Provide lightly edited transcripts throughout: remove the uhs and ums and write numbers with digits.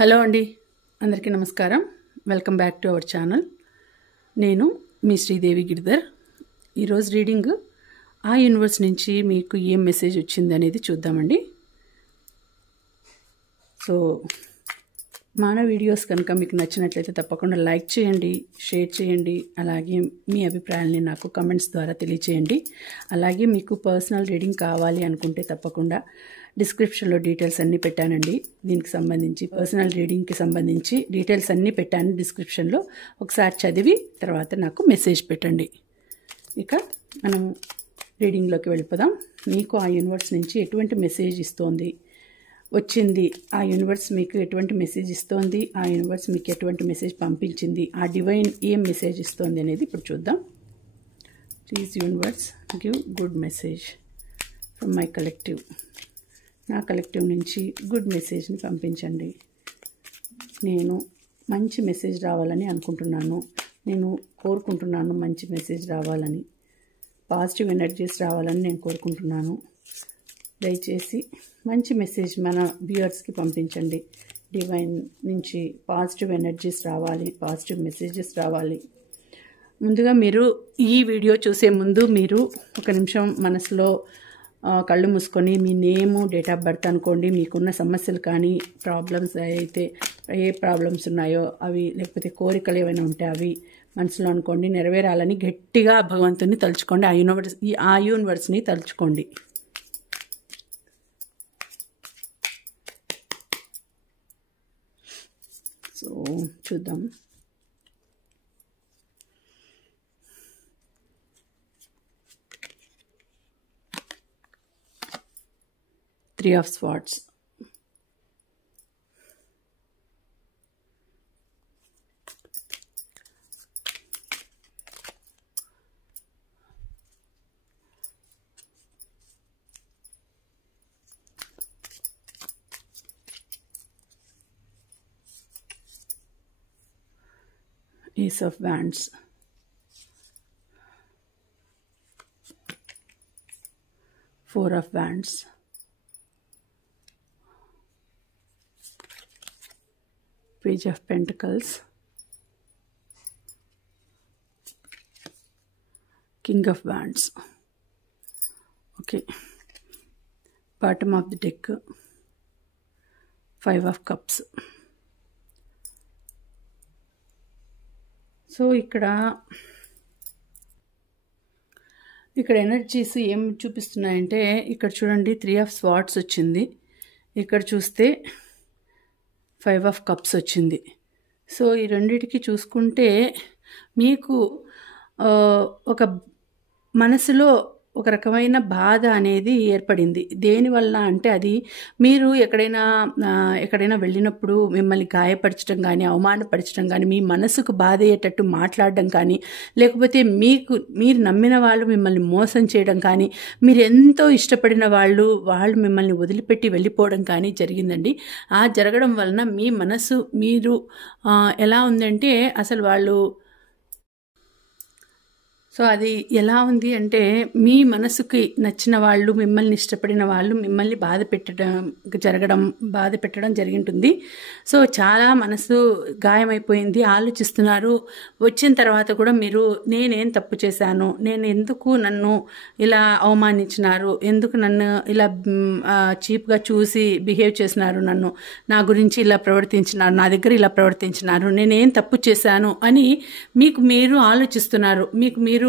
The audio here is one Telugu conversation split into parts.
హలో అండి, అందరికీ నమస్కారం. Welcome back to our channel. నేను మీ శ్రీదేవి గిరిధర్. ఈరోజు రీడింగ్ ఆ యూనివర్స్ నుంచి మీకు ఏం మెసేజ్ వచ్చింది అనేది చూద్దామండి. సో మన వీడియోస్ కనుక మీకు నచ్చినట్లయితే తప్పకుండా లైక్ చేయండి, షేర్ చేయండి. అలాగే మీ అభిప్రాయాల్ని నాకు కమెంట్స్ ద్వారా తెలియచేయండి. అలాగే మీకు పర్సనల్ రీడింగ్ కావాలి అనుకుంటే తప్పకుండా డిస్క్రిప్షన్లో డీటెయిల్స్ అన్నీ పెట్టానండి. దీనికి సంబంధించి పర్సనల్ రీడింగ్కి సంబంధించి డీటెయిల్స్ అన్నీ పెట్టాను డిస్క్రిప్షన్లో. ఒకసారి చదివి తర్వాత నాకు మెసేజ్ పెట్టండి. ఇక మనం రీడింగ్లోకి వెళ్ళిపోదాం. మీకు ఆ యూనివర్స్ నుంచి ఎటువంటి మెసేజ్ ఇస్తోంది వచ్చింది, ఆ యూనివర్స్ మీకు ఎటువంటి మెసేజ్ ఇస్తోంది, ఆ యూనివర్స్ మీకు ఎటువంటి మెసేజ్ పంపించింది, ఆ డివైన్ ఏం మెసేజ్ ఇస్తోంది అనేది ఇప్పుడు చూద్దాం. Please universe give good message from my collective. నా కలెక్టివ్ నుంచి గుడ్ మెసేజ్ని పంపించండి. నేను మంచి మెసేజ్ రావాలని అనుకుంటున్నాను. నేను కోరుకుంటున్నాను మంచి మెసేజ్ రావాలని, పాజిటివ్ ఎనర్జీస్ రావాలని నేను కోరుకుంటున్నాను. దయచేసి మంచి మెసేజ్ మన వ్యూయర్స్కి పంపించండి. డివైన్ నుంచి పాజిటివ్ ఎనర్జీస్ రావాలి, పాజిటివ్ మెసేజెస్ రావాలి. ముందుగా మీరు ఈ వీడియో చూసే ముందు మీరు ఒక నిమిషం మనసులో కళ్ళు మూసుకొని మీ నేము, డేట్ ఆఫ్ బర్త్ అనుకోండి. మీకున్న సమస్యలు కానీ ప్రాబ్లమ్స్ అయితే ఏ ప్రాబ్లమ్స్ ఉన్నాయో అవి, లేకపోతే కోరికలు ఏమైనా ఉంటే అవి మనసులో అనుకోండి. నెరవేరాలని గట్టిగా భగవంతుని తలుచుకోండి. ఆ యూనివర్స్ని తలుచుకోండి. సో చూద్దాం. Three of Swords, Ace of Wands, Four of Wands, Page of Pentacles, King of Wands. Okay, bottom of the deck, Five of Cups. So ఇక్కడ ఎనర్జీస్ ఏం చూపిస్తున్నాయంటే, ఇక్కడ చూడండి 3 of Swords వచ్చింది, ఇక్కడ చూస్తే 5 of Cups వచ్చింది. సో ఈ రెండిటికి చూసుకుంటే మీకు ఒక మనసులో ఒక రకమైన బాధ అనేది ఏర్పడింది. దేనివల్ల అంటే అది మీరు ఎక్కడైనా వెళ్ళినప్పుడు మిమ్మల్ని గాయపరచడం కానీ, అవమానపరచడం కానీ, మీ మనసుకు బాధ అయ్యేటట్టు మాట్లాడడం కానీ, లేకపోతే మీరు నమ్మిన వాళ్ళు మిమ్మల్ని మోసం చేయడం కానీ, మీరు ఎంతో ఇష్టపడిన వాళ్ళు మిమ్మల్ని వదిలిపెట్టి వెళ్ళిపోవడం కానీ జరిగిందండి. ఆ జరగడం వలన మీ మనసు ఎలా ఉందంటే అసలు సో అది ఎలా ఉంది అంటే, మీ మనసుకి నచ్చిన వాళ్ళు, మిమ్మల్ని ఇష్టపడిన వాళ్ళు మిమ్మల్ని బాధ పెట్టడం జరిగింటుంది. సో చాలా మనసు గాయమైపోయింది. ఆలోచిస్తున్నారు. వచ్చిన తర్వాత కూడా మీరు నేనేం తప్పు చేశాను, ఎందుకు నన్ను ఇలా అవమానించినారు, ఎందుకు నన్ను ఇలా చీప్గా చూసి బిహేవ్ చేసినారు, నా గురించి ఇలా ప్రవర్తించినారు, నా దగ్గర ఇలా ప్రవర్తించినారు, నేనేం తప్పు చేశాను అని మీరు ఆలోచిస్తున్నారు. మీరు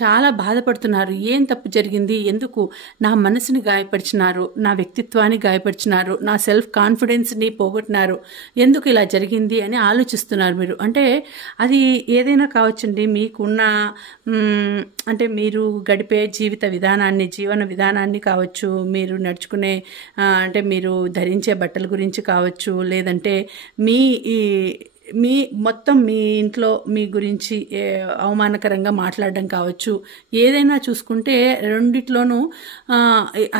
చాలా బాధపడుతున్నారు. ఏం తప్పు జరిగింది, ఎందుకు నా మనసుని గాయపరిచినారు, నా వ్యక్తిత్వాన్ని గాయపరిచినారు, నా సెల్ఫ్ కాన్ఫిడెన్స్ని పోగొట్టినారు, ఎందుకు ఇలా జరిగింది అని ఆలోచిస్తున్నారు మీరు. అంటే అది ఏదైనా కావచ్చండి. మీకున్న అంటే మీరు గడిపే జీవన విధానాన్ని కావచ్చు, మీరు నడుచుకునే అంటే మీరు ధరించే బట్టల గురించి కావచ్చు, లేదంటే మొత్తం మీ ఇంట్లో మీ గురించి అవమానకరంగా మాట్లాడడం కావచ్చు. ఏదైనా చూసుకుంటే రెండిట్లోనూ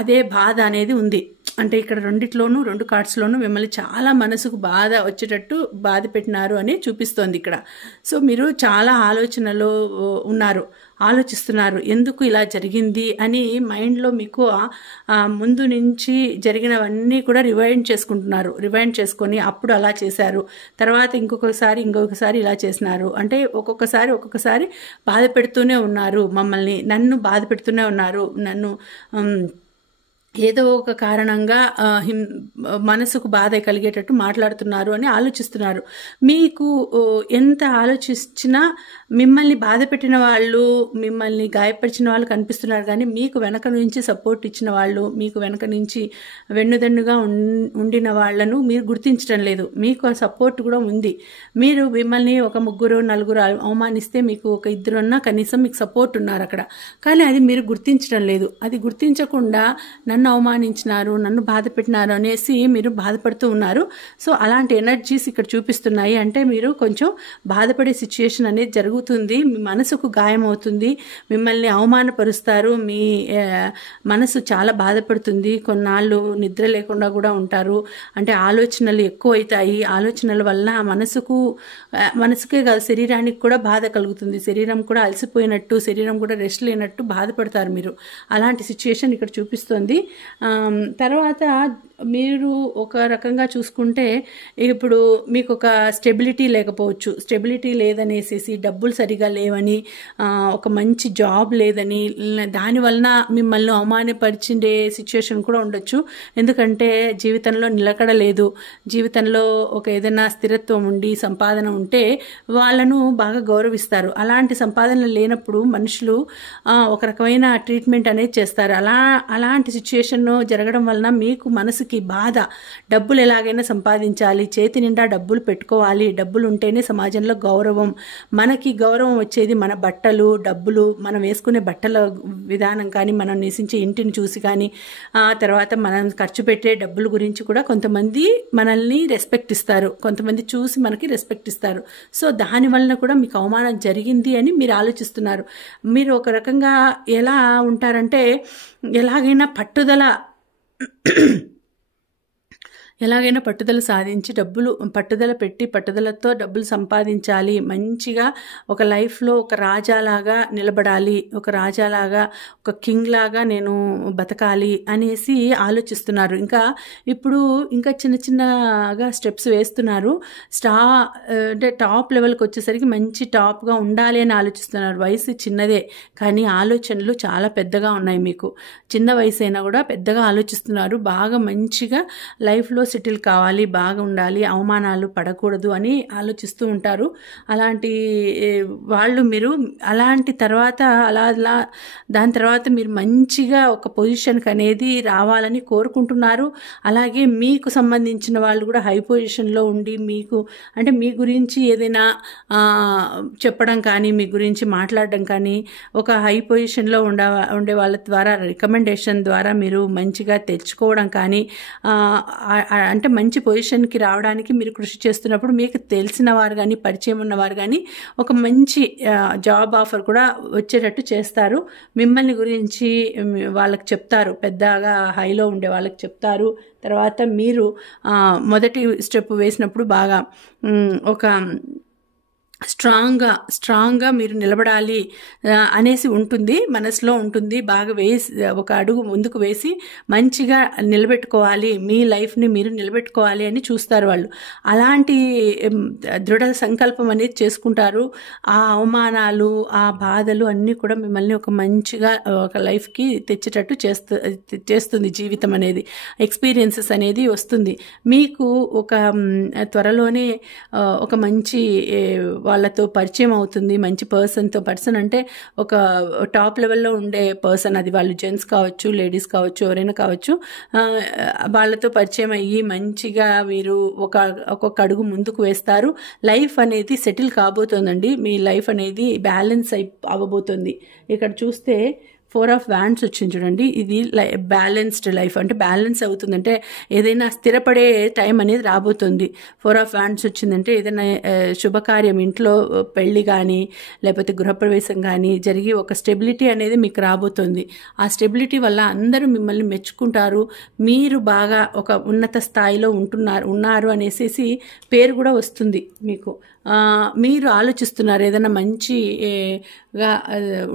అదే బాధ అనేది ఉంది. అంటే ఇక్కడ రెండిట్లోనూ 2 కార్డ్స్లోనూ మిమ్మల్ని చాలా మనసుకు బాధ వచ్చేటట్టు బాధ పెట్టినారు అని చూపిస్తోంది ఇక్కడ. సో మీరు చాలా ఆలోచనలో ఉన్నారు, ఆలోచిస్తున్నారు ఎందుకు ఇలా జరిగింది అని మైండ్లో మీకు ముందు నుంచి జరిగినవన్నీ కూడా రివైండ్ చేసుకుంటున్నారు. రివైండ్ చేసుకొని అప్పుడు అలా చేశారు, తర్వాత ఇంకొకసారి ఇలా చేసినారు అంటే ఒక్కొక్కసారి బాధ పెడుతూనే ఉన్నారు మమ్మల్ని, నన్ను బాధ పెడుతూనే ఉన్నారు, నన్ను ఏదో ఒక కారణంగా మనసుకు బాధ కలిగేటట్టు మాట్లాడుతున్నారు అని ఆలోచిస్తున్నారు. మీకు ఎంత ఆలోచించినా మిమ్మల్ని బాధ పెట్టిన వాళ్ళు, మిమ్మల్ని గాయపరిచిన వాళ్ళు కనిపిస్తున్నారు, కానీ మీకు వెనక నుంచి సపోర్ట్ ఇచ్చిన వాళ్ళు, మీకు వెనక నుంచి వెన్నుదన్నుగా ఉండిన వాళ్ళను మీరు గుర్తించడం లేదు. మీకు ఆ సపోర్ట్ కూడా ఉంది. మీరు మిమ్మల్ని ఒక 3-4 అవమానిస్తే మీకు ఒక 2 కనీసం మీకు సపోర్ట్ ఉన్నారు అక్కడ, కానీ అది మీరు గుర్తించడం లేదు. అది గుర్తించకుండా నన్ను అవమానించినారు, నన్ను బాధ పెట్టినారు అనేసి మీరు బాధపడుతూ ఉన్నారు. సో అలాంటి ఎనర్జీస్ ఇక్కడ చూపిస్తున్నాయి. అంటే మీరు కొంచెం బాధపడే సిచ్యుయేషన్ అనేది జరుగుతుంది, మీ మనసుకు గాయం అవుతుంది, మిమ్మల్ని అవమానపరుస్తారు, మీ మనసు చాలా బాధపడుతుంది, కొన్నాళ్ళు నిద్ర లేకుండా కూడా ఉంటారు. అంటే ఆలోచనలు ఎక్కువ అవుతాయి, ఆలోచనల వల్ల మనసుకే కాదు శరీరానికి కూడా బాధ కలుగుతుంది, శరీరం కూడా అలసిపోయినట్టు, శరీరం కూడా రెస్ట్ లేనట్టు బాధపడతారు మీరు. అలాంటి సిచ్యుయేషన్ ఇక్కడ చూపిస్తుంది. తర్వాత మీరు ఒక రకంగా చూసుకుంటే ఇప్పుడు మీకు ఒక స్టెబిలిటీ లేకపోవచ్చు, స్టెబిలిటీ లేదనేసి, డబ్బులు సరిగా లేవని, ఒక మంచి జాబ్ లేదని, దానివలన మిమ్మల్ని అవమానపరిచే సిచ్యుయేషన్ కూడా ఉండొచ్చు. ఎందుకంటే జీవితంలో నిలకడ లేదు, జీవితంలో ఒక ఏదైనా స్థిరత్వం ఉండి సంపాదన ఉంటే వాళ్ళను బాగా గౌరవిస్తారు. అలాంటి సంపాదన లేనప్పుడు మనుషులు ఒక రకమైన ట్రీట్మెంట్ అనేది చేస్తారు. అలాంటి సిచ్యుయేషన్ జరగడం వలన మీకు మనసుకి బాధ, డబ్బులు ఎలాగైనా సంపాదించాలి, చేతి నిండా డబ్బులు పెట్టుకోవాలి, డబ్బులు ఉంటేనే సమాజంలో గౌరవం, మనకి గౌరవం వచ్చేది మన బట్టలు, డబ్బులు, మనం వేసుకునే బట్టల విధానం కానీ, మనం నివసించే ఇంటిని చూసి కానీ, తర్వాత మనం ఖర్చు పెట్టే డబ్బుల గురించి కూడా కొంతమంది మనల్ని రెస్పెక్ట్ ఇస్తారు, కొంతమంది చూసి మనకి రెస్పెక్ట్ ఇస్తారు. సో దానివల్ల కూడా మీకు అవమానం జరిగింది అని మీరు ఆలోచిస్తున్నారు. మీరు ఒక రకంగా ఎలా ఉంటారంటే ఎలాగైనా పట్టుదల సాధించి పట్టుదలతో డబ్బులు సంపాదించాలి, మంచిగా ఒక లైఫ్లో ఒక రాజాలాగా నిలబడాలి, ఒక రాజాలాగా, ఒక కింగ్ లాగా నేను బతకాలి అనేసి ఆలోచిస్తున్నారు. ఇప్పుడు చిన్నగా స్టెప్స్ వేస్తున్నారు. అంటే టాప్ లెవెల్కి వచ్చేసరికి మంచి టాప్గా ఉండాలి అని ఆలోచిస్తున్నారు. వయసు చిన్నదే కానీ ఆలోచనలు చాలా పెద్దగా ఉన్నాయి. మీకు చిన్న వయసు అయినా కూడా పెద్దగా ఆలోచిస్తున్నారు. బాగా మంచిగా లైఫ్లో సెటిల్ కావాలి, బాగా ఉండాలి, అవమానాలు పడకూడదు అని ఆలోచిస్తూ ఉంటారు. అలాంటి వాళ్ళు మీరు అలాంటి తర్వాత దాని తర్వాత మీరు మంచిగా ఒక పొజిషన్కి అనేది రావాలని కోరుకుంటున్నారు. అలాగే మీకు సంబంధించిన వాళ్ళు కూడా హై పొజిషన్లో ఉండి మీకు అంటే మీ గురించి ఏదైనా చెప్పడం కానీ, మీ గురించి మాట్లాడడం కానీ, ఒక హై పొజిషన్లో ఉండే వాళ్ళ ద్వారా రికమెండేషన్ ద్వారా మీరు మంచిగా తెచ్చుకోవడం కానీ, అంటే మంచి పొజిషన్కి రావడానికి మీరు కృషి చేస్తున్నప్పుడు మీకు తెలిసిన వారు కానీ, పరిచయం ఉన్నవారు కానీ ఒక మంచి జాబ్ ఆఫర్ కూడా వచ్చేటట్టు చేస్తారు. మిమ్మల్ని గురించి వాళ్ళకి చెప్తారు, పెద్దగా హైలో ఉండే వాళ్ళకి చెప్తారు. తర్వాత మీరు మొదటి స్టెప్ వేసినప్పుడు బాగా ఒక స్ట్రాంగ్గా మీరు నిలబడాలి అనేసి ఉంటుంది, మనసులో ఉంటుంది. బాగా ఒక అడుగు ముందుకు వేసి మంచిగా నిలబెట్టుకోవాలి, మీ లైఫ్ని మీరు నిలబెట్టుకోవాలి అని చూస్తారు వాళ్ళు. అలాంటి దృఢ సంకల్పం అనేది చేసుకుంటారు. ఆ అవమానాలు, ఆ బాధలు అన్నీ కూడా మిమ్మల్ని ఒక మంచిగా ఒక లైఫ్కి తెచ్చేటట్టు చేస్తుంది. జీవితం అనేది, ఎక్స్పీరియన్సెస్ అనేది వస్తుంది. మీకు ఒక త్వరలోనే ఒక మంచి వాళ్ళతో పరిచయం అవుతుంది. మంచి పర్సన్ అంటే ఒక టాప్ లెవెల్లో ఉండే పర్సన్, అది వాళ్ళు జెంట్స్ కావచ్చు, లేడీస్ కావచ్చు, ఎవరైనా కావచ్చు, వాళ్ళతో పరిచయం అయ్యి మంచిగా మీరు ఒక్కొక్క అడుగు ముందుకు వేస్తారు. లైఫ్ అనేది సెటిల్ కాబోతోందండి. మీ లైఫ్ అనేది బ్యాలెన్స్ అవ్వబోతుంది. ఇక్కడ చూస్తే 4 ఆఫ్ వ్యాండ్స్ వచ్చింది చూడండి. ఇది బ్యాలెన్స్డ్ లైఫ్, అంటే బ్యాలెన్స్ అవుతుందంటే ఏదైనా స్థిరపడే టైం అనేది రాబోతుంది. 4 ఆఫ్ వ్యాండ్స్ వచ్చిందంటే ఏదైనా శుభకార్యం, ఇంట్లో పెళ్లి కానీ లేకపోతే గృహప్రవేశం కానీ జరిగి ఒక స్టెబిలిటీ అనేది మీకు రాబోతుంది. ఆ స్టెబిలిటీ వల్ల అందరూ మిమ్మల్ని మెచ్చుకుంటారు. మీరు బాగా ఒక ఉన్నత స్థాయిలో ఉన్నారు అనేసి పేరు కూడా వస్తుంది మీకు. మీరు ఆలోచిస్తున్నారు ఏదైనా మంచిగా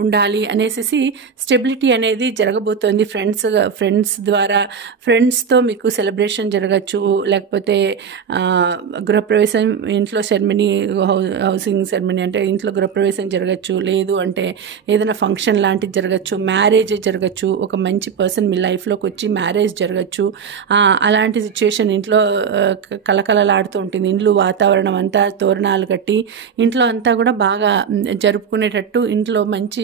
ఉండాలి అనేసి స్టెబిలిటీ అనేది జరగబోతోంది. ఫ్రెండ్స్ ద్వారా, ఫ్రెండ్స్తో మీకు సెలబ్రేషన్ జరగచ్చు, లేకపోతే గృహప్రవేశం, ఇంట్లో సెరమనీ, హౌసింగ్ సెరమనీ అంటే ఇంట్లో గృహప్రవేశం జరగచ్చు, లేదు అంటే ఏదైనా ఫంక్షన్ లాంటిది జరగచ్చు, మ్యారేజ్ జరగచ్చు, ఒక మంచి పర్సన్ మీ లైఫ్లోకి వచ్చి మ్యారేజ్ జరగచ్చు. అలాంటి సిచ్యుయేషన్ ఇంట్లో కలకలలాడుతూ ఉంటుంది. ఇంట్లో వాతావరణం అంతా తోరణాలు కట్టి ఇంట్లో అంతా కూడా బాగా జరుపుకునేటట్టు ఇంట్లో మంచి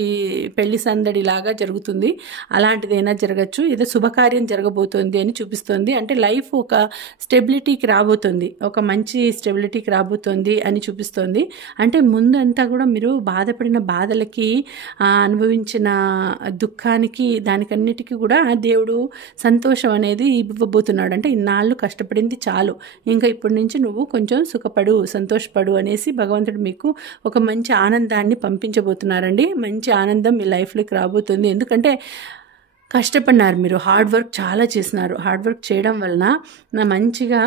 పెళ్లి సందడి లాగా జరుగుతుంది. అలాంటిదైనా జరగచ్చు. ఏదో శుభకార్యం జరగబోతోంది అని చూపిస్తుంది. అంటే లైఫ్ ఒక స్టెబిలిటీకి రాబోతుంది, ఒక మంచి స్టెబిలిటీకి రాబోతోంది అని చూపిస్తోంది. అంటే ముందు అంతా కూడా మీరు బాధపడిన బాధలకి, అనుభవించిన దుఃఖానికి, దానికన్నిటికీ కూడా దేవుడు సంతోషం అనేది ఇవ్వబోతున్నాడు. అంటే ఇన్నాళ్ళు కష్టపడింది చాలు, ఇంకా ఇప్పటి నుంచి నువ్వు కొంచెం సుఖపడు, సంతోషపడు అనేసి భగవంతుడు మీకు ఒక మంచి ఆనందాన్ని పంపించబోతున్నారండి. మంచి ఆనందం మీ లైఫ్లోకి రాబోతుంది. ఎందుకంటే కష్టపడినారు మీరు, హార్డ్ వర్క్ చాలా చేసినారు. హార్డ్ వర్క్ చేయడం వలన మంచిగా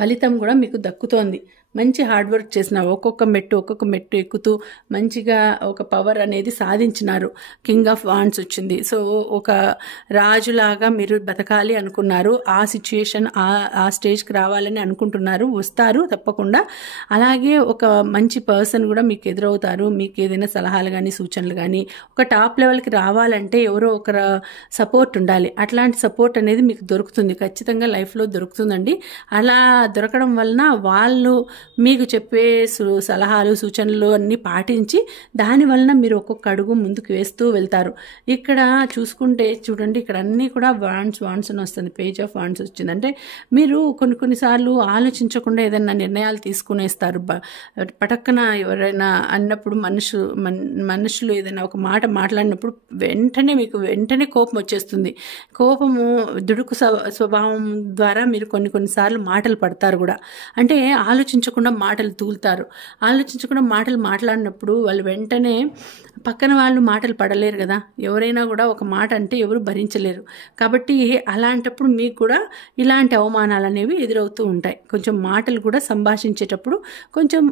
ఫలితం కూడా మీకు దక్కుతోంది. మంచి హార్డ్ వర్క్ చేసిన ఒక్కొక్క మెట్టు ఎక్కుతూ మంచిగా ఒక పవర్ అనేది సాధించినారు. కింగ్ ఆఫ్ వాండ్స్ వచ్చింది. సో ఒక రాజులాగా మీరు బతకాలి అనుకున్నారు. ఆ సిచ్యుయేషన్, ఆ స్టేజ్కి రావాలని అనుకుంటున్నారు. వస్తారు తప్పకుండా. అలాగే ఒక మంచి పర్సన్ కూడా మీకు ఎదురవుతారు. మీకు ఏదైనా సలహాలు కానీ సూచనలు కానీ, ఒక టాప్ లెవెల్కి రావాలంటే ఎవరో ఒకరు సపోర్ట్ ఉండాలి. అట్లాంటి సపోర్ట్ అనేది మీకు దొరుకుతుంది, ఖచ్చితంగా లైఫ్లో దొరుకుతుందండి. అలా దొరకడం వలన వాళ్ళు మీకు చెప్పే సలహాలు సూచనలు అన్నీ పాటించి దానివలన మీరు ఒక్కొక్క అడుగు ముందుకు వేస్తూ వెళ్తారు. ఇక్కడ చూసుకుంటే చూడండి, ఇక్కడ అన్నీ కూడా వాండ్స్ అని వస్తుంది. పేజ్ ఆఫ్ వాండ్స్ వచ్చింది. అంటే మీరు కొన్నిసార్లు ఆలోచించకుండా ఏదైనా నిర్ణయాలు తీసుకునేస్తారు. పటక్కన ఎవరైనా అన్నప్పుడు మనుషులు ఏదైనా ఒక మాట మాట్లాడినప్పుడు వెంటనే కోపం వచ్చేస్తుంది. కోపము దుడుకు స్వభావం ద్వారా మీరు కొన్నిసార్లు మాటలు పడతారు కూడా. అంటే ఆలోచించకుండా మాటలు తూలుతారు. ఆలోచించకుండా మాటలు మాట్లాడినప్పుడు వాళ్ళు వెంటనే పక్కన వాళ్ళు మాటలు పడలేరు కదా. ఎవరైనా కూడా ఒక మాట అంటే ఎవరు భరించలేరు. కాబట్టి అలాంటప్పుడు మీకు కూడా ఇలాంటి అవమానాలు అనేవి ఎదురవుతూ ఉంటాయి. కొంచెం మాటలు కూడా సంభాషించేటప్పుడు కొంచెం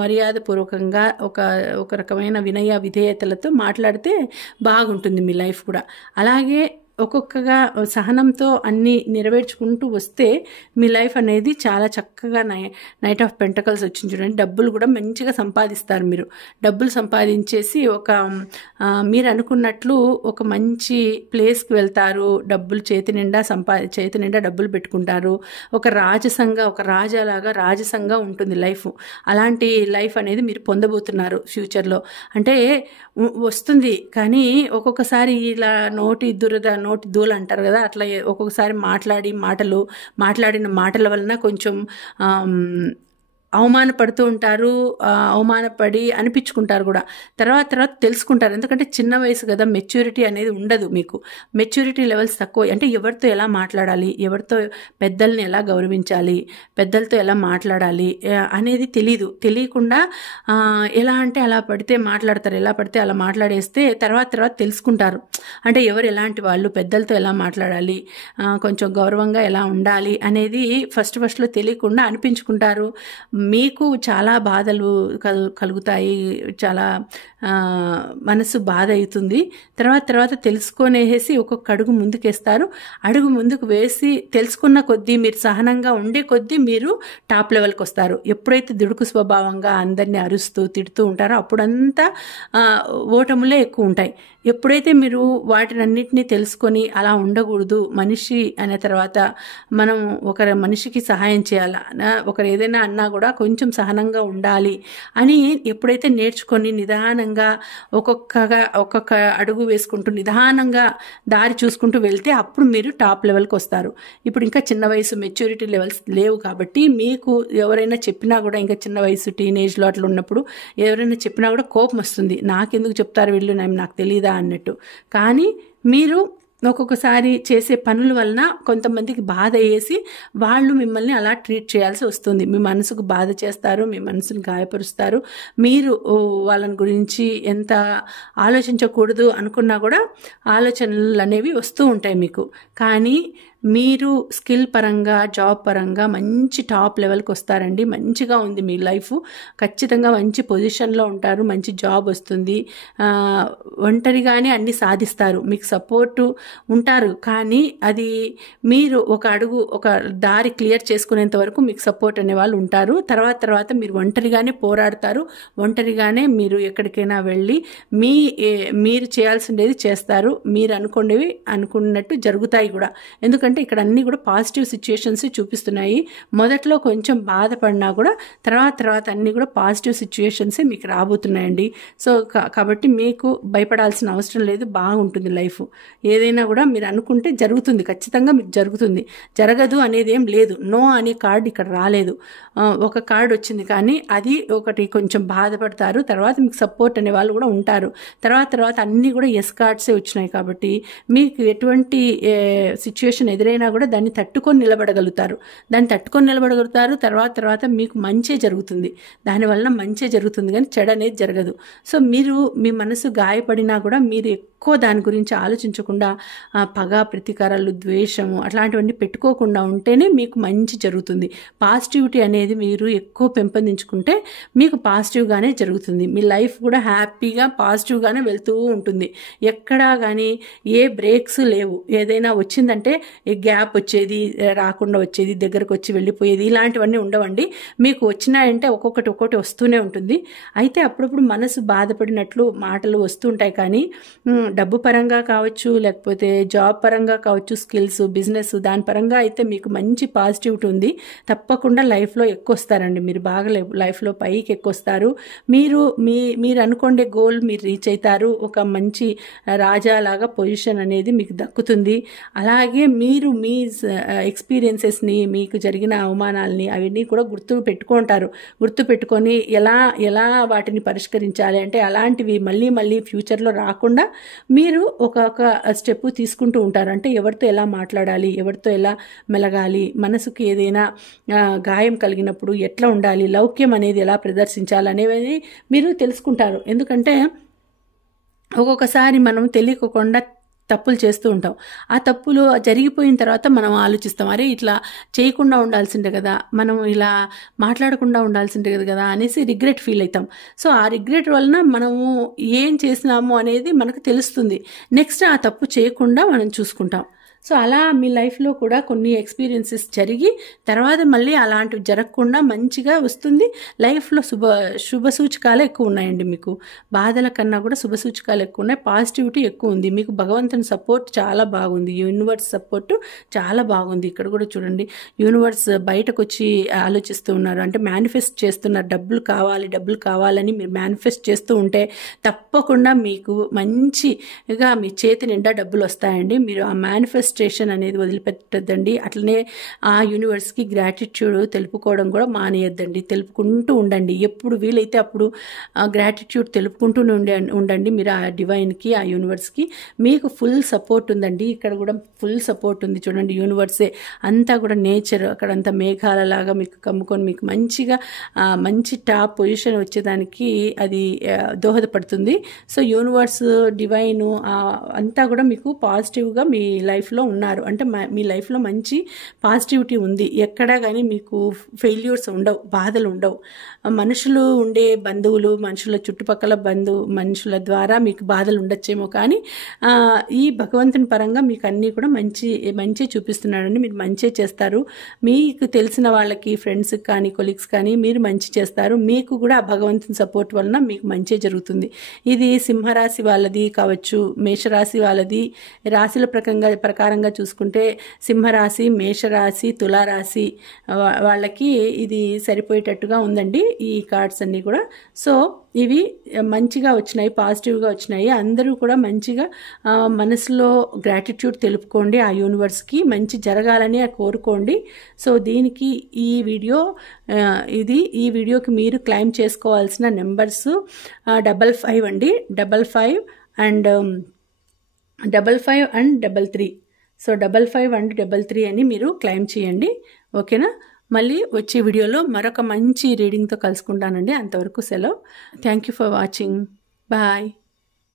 మర్యాదపూర్వకంగా ఒక రకమైన వినయ విధేయతలతో మాట్లాడితే బాగుంటుంది మీ లైఫ్ కూడా. అలాగే ఒక్కొక్కగా సహనంతో అన్నీ నెరవేర్చుకుంటూ వస్తే మీ లైఫ్ అనేది చాలా చక్కగా నైట్ ఆఫ్ పెంటకల్స్ వచ్చింది చూడండి. డబ్బులు కూడా మంచిగా సంపాదిస్తారు మీరు. డబ్బులు సంపాదించేసి మీరు అనుకున్నట్లు ఒక మంచి ప్లేస్కి వెళ్తారు. డబ్బులు చేతి నిండా డబ్బులు పెట్టుకుంటారు. ఒక రాజసంగా ఉంటుంది లైఫ్. అలాంటి లైఫ్ అనేది మీరు పొందబోతున్నారు ఫ్యూచర్లో. అంటే వస్తుంది, కానీ ఒక్కొక్కసారి ఇలా నోటి దూలు అంటారు కదా, అట్లా ఒక్కొక్కసారి మాట్లాడిన మాటల వలన కొంచెం అవమానపడుతూ ఉంటారు. అవమానపడి అనిపించుకుంటారు కూడా. తర్వాత తెలుసుకుంటారు. ఎందుకంటే చిన్న వయసు కదా, మెచ్యూరిటీ అనేది ఉండదు మీకు. మెచ్యూరిటీ లెవెల్స్ తక్కువ. అంటే ఎవరితో ఎలా మాట్లాడాలి, ఎవరితో పెద్దల్ని ఎలా గౌరవించాలి, పెద్దలతో ఎలా మాట్లాడాలి అనేది తెలియకుండా ఎలా అంటే అలా పడితే మాట్లాడతారు. ఎలా పడితే అలా మాట్లాడేస్తే తర్వాత తెలుసుకుంటారు. అంటే ఎవరు ఎలాంటి వాళ్ళు, పెద్దలతో ఎలా మాట్లాడాలి, కొంచెం గౌరవంగా ఎలా ఉండాలి అనేది ఫస్ట్లో తెలియకుండా అనిపించుకుంటారు. మీకు చాలా బాధలు కలుగుతాయి. చాలా మనసు బాధ అవుతుంది. తర్వాత తెలుసుకొనేసి ఒక్కొక్క అడుగు ముందుకేస్తారు. అడుగు ముందుకు వేసి తెలుసుకున్న కొద్దీ, మీరు సహనంగా ఉండే కొద్దీ మీరు టాప్ లెవెల్కి వస్తారు. ఎప్పుడైతే దుడుకు స్వభావంగా అందరినీ అరుస్తూ తిడుతూ ఉంటారో అప్పుడంతా ఓటములే ఎక్కువ ఉంటాయి. ఎప్పుడైతే మీరు వాటినన్నిటినీ తెలుసుకొని అలా ఉండకూడదు, మనిషి అనే తర్వాత మనం మనిషికి సహాయం చేయాలా, ఒకరు ఏదైనా అన్నా కూడా కొంచెం సహనంగా ఉండాలి అని ఎప్పుడైతే నేర్చుకొని నిదానంగా ఒక్కొక్క అడుగు వేసుకుంటూ నిదానంగా దారి చూసుకుంటూ వెళ్తే అప్పుడు మీరు టాప్ లెవెల్కి వస్తారు. ఇప్పుడు ఇంకా చిన్న వయసు, మెచ్యూరిటీ లెవెల్స్ లేవు కాబట్టి మీకు ఎవరైనా చెప్పినా కూడా, ఇంకా చిన్న వయసు టీనేజ్లో అట్లా ఉన్నప్పుడు ఎవరైనా చెప్పినా కూడా కోపం వస్తుంది. నాకెందుకు చెప్తారు వీళ్ళు, నాకు తెలియదా అన్నట్టు. కానీ మీరు ఒక్కొక్కసారి చేసే పనుల వలన కొంతమందికి బాధ వేసి వాళ్ళు మిమ్మల్ని అలా ట్రీట్ చేయాల్సి వస్తుంది. మీ మనసుకు బాధ చేస్తారు, మీ మనసును గాయపరుస్తారు. మీరు వాళ్ళని గురించి ఎంత ఆలోచించకూడదు అనుకున్నా కూడా ఆలోచనలు అనేవి వస్తూ ఉంటాయి మీకు. కానీ మీరు స్కిల్ పరంగా, జాబ్ పరంగా మంచి టాప్ లెవెల్కి వస్తారండి. మంచిగా ఉంది మీ లైఫ్. ఖచ్చితంగా మంచి పొజిషన్లో ఉంటారు, మంచి జాబ్ వస్తుంది. ఒంటరిగానే అన్ని సాధిస్తారు, మీకు సపోర్టు ఉంటారు. కానీ అది మీరు ఒక దారి క్లియర్ చేసుకునేంత వరకు మీకు సపోర్ట్ అనే వాళ్ళు ఉంటారు. తర్వాత మీరు ఒంటరిగానే పోరాడతారు, ఒంటరిగానే మీరు ఎక్కడికైనా వెళ్ళి మీరు చేయాల్సిందేది చేస్తారు. మీరు అనుకున్నట్టు జరుగుతాయి కూడా. ఎందుకంటే ఇక్కడ అన్నీ కూడా పాజిటివ్ సిచ్యుయేషన్స్ చూపిస్తున్నాయి. మొదట్లో కొంచెం బాధపడినా కూడా తర్వాత అన్నీ కూడా పాజిటివ్ సిచ్యుయేషన్సే మీకు రాబోతున్నాయండి. సో కాబట్టి మీకు భయపడాల్సిన అవసరం లేదు, బాగుంటుంది లైఫ్. ఏదైనా కూడా మీరు అనుకుంటే జరుగుతుంది, ఖచ్చితంగా మీకు జరుగుతుంది. జరగదు అనేది ఏం లేదు. నో అనే కార్డు ఇక్కడ రాలేదు. ఒక కార్డు వచ్చింది, కానీ అది ఒకటి కొంచెం బాధపడతారు. తర్వాత మీకు సపోర్ట్ అనే వాళ్ళు కూడా ఉంటారు. తర్వాత అన్నీ కూడా ఎస్ కార్డ్సే వచ్చినాయి. కాబట్టి మీకు ఎటువంటి సిచ్యుయేషన్ ఎదురైనా కూడా దాన్ని తట్టుకొని నిలబడగలుగుతారు. తర్వాత మీకు మంచే జరుగుతుంది. దానివల్ల మంచే జరుగుతుంది, కానీ చెడు అనేది జరగదు. సో మీరు మీ మనసు గాయపడినా కూడా మీరు ఎక్కువ దాని గురించి ఆలోచించకుండా పగ, ప్రతీకారాలు, ద్వేషము అట్లాంటివన్నీ పెట్టుకోకుండా ఉంటేనే మీకు మంచి జరుగుతుంది. పాజిటివిటీ అనేది మీరు ఎక్కువ పెంపొందించుకుంటే మీకు పాజిటివ్గానే జరుగుతుంది. మీ లైఫ్ కూడా హ్యాపీగా పాజిటివ్గానే వెళ్తూ ఉంటుంది. ఎక్కడా కానీ ఏ బ్రేక్స్ లేవు. ఏదైనా వచ్చిందంటే గ్యాప్ వచ్చేది, రాకుండా వచ్చేది, దగ్గరకు వచ్చి వెళ్ళిపోయేది, ఇలాంటివన్నీ ఉండవండి. మీకు వచ్చినాయంటే ఒక్కొక్కటి వస్తూనే ఉంటుంది. అయితే అప్పుడప్పుడు మనసు బాధపడినట్లు మాటలు వస్తుంటాయి. కానీ డబ్బు పరంగా కావచ్చు, లేకపోతే జాబ్ పరంగా కావచ్చు, స్కిల్స్, బిజినెస్ దాని పరంగా అయితే మీకు మంచి పాజిటివిటీ ఉంది. తప్పకుండా లైఫ్లో ఎక్కువ వస్తారండి. మీరు బాగా లైఫ్లో పైకి ఎక్కువ వస్తారు. మీరు అనుకోండే గోల్ మీరు రీచ్ అవుతారు. ఒక మంచి రాజాలాగా పొజిషన్ అనేది మీకు దక్కుతుంది. అలాగే మీరు మీ ఎక్స్పీరియన్సెస్ని, మీకు జరిగిన అవమానాలని అవన్నీ కూడా గుర్తు పెట్టుకొని ఎలా వాటిని పరిష్కరించాలి అంటే అలాంటివి మళ్ళీ ఫ్యూచర్లో రాకుండా మీరు ఒక స్టెప్ తీసుకుంటూ ఉంటారు. అంటే ఎవరితో ఎలా మాట్లాడాలి, ఎవరితో ఎలా మెలగాలి, మనసుకి ఏదైనా గాయం కలిగినప్పుడు ఎట్లా ఉండాలి, లౌక్యం అనేది ఎలా ప్రదర్శించాలి అనేవి మీరు తెలుసుకుంటారు. ఎందుకంటే ఒక్కొక్కసారి మనం తెలియకుండా తప్పులు చేస్తూ ఉంటాం. ఆ తప్పులు జరిగిపోయిన తర్వాత మనం ఆలోచిస్తాం, అరే ఇట్లా చేయకుండా ఉండాల్సిందే కదా, మనం ఇలా మాట్లాడకుండా ఉండాల్సిందే కదా అనేసి రిగ్రెట్ ఫీల్ అవుతాం. సో ఆ రిగ్రెట్ వలన మనము ఏం చేసినాము అనేది మనకు తెలుస్తుంది. నెక్స్ట్ ఆ తప్పు చేయకుండా మనం చూసుకుంటాం. సో అలా మీ లైఫ్లో కూడా కొన్ని ఎక్స్పీరియన్సెస్ జరిగి తర్వాత మళ్ళీ అలాంటివి జరగకుండా మంచిగా వస్తుంది. లైఫ్లో శుభ సూచకాలు ఎక్కువ ఉన్నాయండి. మీకు బాధల కన్నా కూడా శుభ సూచకాలు ఎక్కువ ఉన్నాయి. పాజిటివిటీ ఎక్కువ ఉంది. మీకు భగవంతుని సపోర్ట్ చాలా బాగుంది. యూనివర్స్ సపోర్ట్ చాలా బాగుంది. ఇక్కడ కూడా చూడండి, యూనివర్స్ బయటకు వచ్చి ఆలోచిస్తూ ఉన్నారు. అంటే మేనిఫెస్ట్ చేస్తున్నారు. డబ్బులు కావాలని మీరు మేనిఫెస్ట్ చేస్తూ ఉంటే తప్పకుండా మీకు మంచిగా మీ చేతి నిండా డబ్బులు వస్తాయండి. మీరు ఆ మేనిఫెస్టేషన్ అనేది వదిలిపెట్టద్దండి. అట్లనే ఆ యూనివర్స్కి గ్రాటిట్యూడ్ తెలుపుకోవడం కూడా మానేయద్దండి. తెలుపుకుంటూ ఉండండి. ఎప్పుడు వీలైతే అప్పుడు గ్రాటిట్యూడ్ తెలుపుకుంటూనే ఉండండి. మీరు ఆ డివైన్కి, ఆ యూనివర్స్కి మీకు ఫుల్ సపోర్ట్ ఉందండి. ఇక్కడ కూడా ఫుల్ సపోర్ట్ ఉంది. చూడండి, యూనివర్సే అంతా కూడా నేచర్ అక్కడంతా మేఘాలలాగా మీకు కమ్ముకొని మీకు మంచి టాప్ పొజిషన్ వచ్చేదానికి అది దోహదపడుతుంది. సో యూనివర్స్, డివైన్ అంతా కూడా మీకు పాజిటివ్గా మీ లైఫ్లో ఉన్నారు. అంటే మీ లైఫ్లో మంచి పాజిటివిటీ ఉంది. ఎక్కడా కానీ మీకు ఫెయిల్యూర్స్ ఉండవు, బాధలు ఉండవు. మనుషులు ఉండే బంధువులు, మనుషుల చుట్టుపక్కల మనుషుల ద్వారా మీకు బాధలు ఉండొచ్చేమో, కానీ ఈ భగవంతుని పరంగా మీకు అన్నీ కూడా మంచి చూపిస్తున్నాడండి. మీరు మంచి చేస్తారు. మీకు తెలిసిన వాళ్ళకి, ఫ్రెండ్స్కి కానీ, కొలీగ్స్ కానీ మీరు మంచి చేస్తారు. మీకు కూడా ఆ భగవంతుని సపోర్ట్ వలన మీకు మంచి జరుగుతుంది. ఇది సింహరాశి వాళ్ళది కావచ్చు, మేషరాశి వాళ్ళది. రాశుల ప్రకారంగా చూసుకుంటే సింహరాశి, మేషరాశి, తులారాశి వాళ్ళకి ఇది సరిపోయేటట్టుగా ఉందండి ఈ కార్డ్స్ అన్నీ కూడా. సో ఇవి మంచిగా వచ్చినాయి, పాజిటివ్గా వచ్చినాయి. అందరూ కూడా మంచిగా మనసులో గ్రాటిట్యూడ్ తెలుపుకోండి. ఆ యూనివర్స్కి మంచి జరగాలని కోరుకోండి. సో దీనికి ఈ వీడియోకి మీరు క్లెయిమ్ చేసుకోవాల్సిన నెంబర్స్ 55 అండి. 55 అండ్ 55 అండ్ 33. సో 55 అండ్ 33 అని మీరు క్లెయిమ్ చేయండి. ఓకేనా? మళ్ళీ వచ్చే వీడియోలో మరొక మంచి రీడింగ్తో కలుసుకుంటానండి. అంతవరకు సెలవు. Thank you for watching. Bye.